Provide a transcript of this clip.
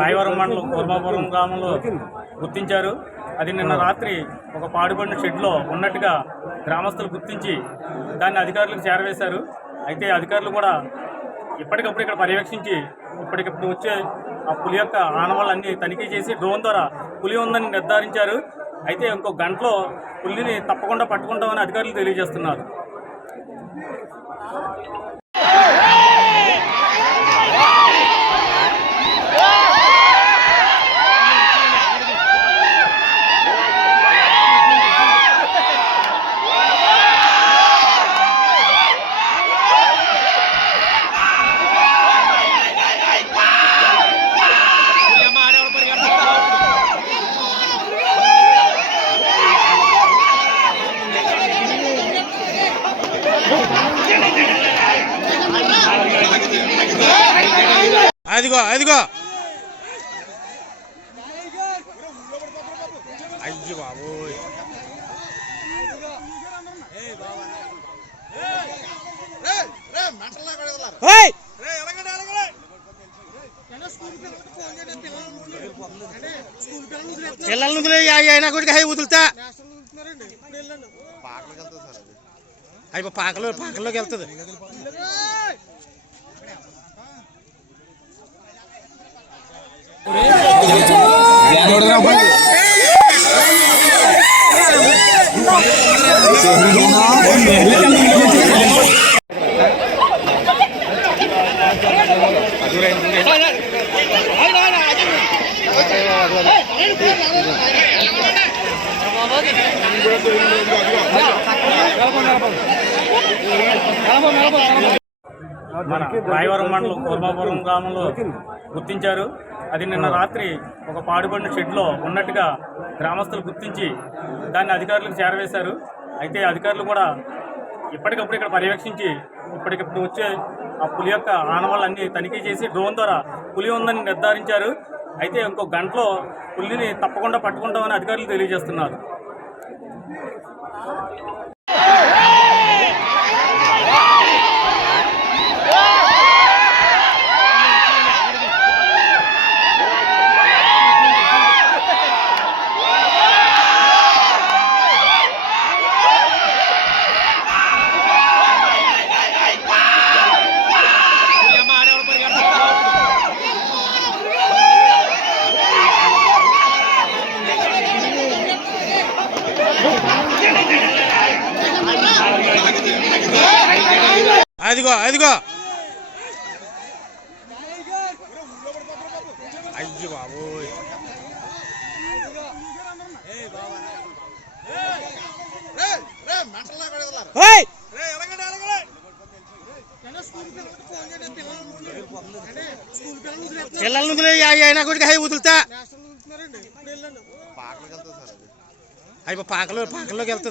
రాయవరం మండలం కూర్మాపురం గ్రామంలో గుర్తించారు. అది నిన్న రాత్రి ఒక పాడుబడిన షెడ్లో ఉన్నట్టుగా గ్రామస్తులు గుర్తించి దాన్ని అధికారులకు చేరవేశారు. అయితే అధికారులు కూడా ఇప్పటికప్పుడు ఇక్కడ పర్యవేక్షించి ఇప్పటికప్పుడు వచ్చే ఆ పులి యొక్క ఆనవాళ్ళన్నీ తనిఖీ చేసి డ్రోన్ ద్వారా పులి ఉందని నిర్ధారించారు. అయితే ఇంకో గంటలో పులిని తప్పకుండా పట్టుకుంటామని అధికారులు తెలియజేస్తున్నారు. అదిగో అదిగో అయ్యో బాబోయ్ పిల్లలను అయినా కూడా హై వదులుతా అయ్యి పాకలోకి వెళ్తుంది. రాయవరం మండలం కూర్మాపురం గ్రామంలో గుర్తించారు. అది నిన్న రాత్రి ఒక పాడుబడిన షెడ్లో ఉన్నట్టుగా గ్రామస్తులు గుర్తించి దాన్ని అధికారులకు చేరవేశారు. అయితే అధికారులు కూడా ఇప్పటికప్పుడు ఇక్కడ పర్యవేక్షించి ఇప్పటికప్పుడు వచ్చే ఆ పులి యొక్క ఆనవాళ్ళన్నీ తనిఖీ చేసి డ్రోన్ ద్వారా పులి ఉందని నిర్ధారించారు. అయితే ఇంకో గంటలో పులిని తప్పకుండా పట్టుకుంటామని అధికారులు తెలియజేస్తున్నారు. అదిగో అదిగో అయ్యో బాబోయ్ పిల్లలను అయినా కూడా హై వదులుతా అయ్యి పాకలోకి వెళ్తుంది.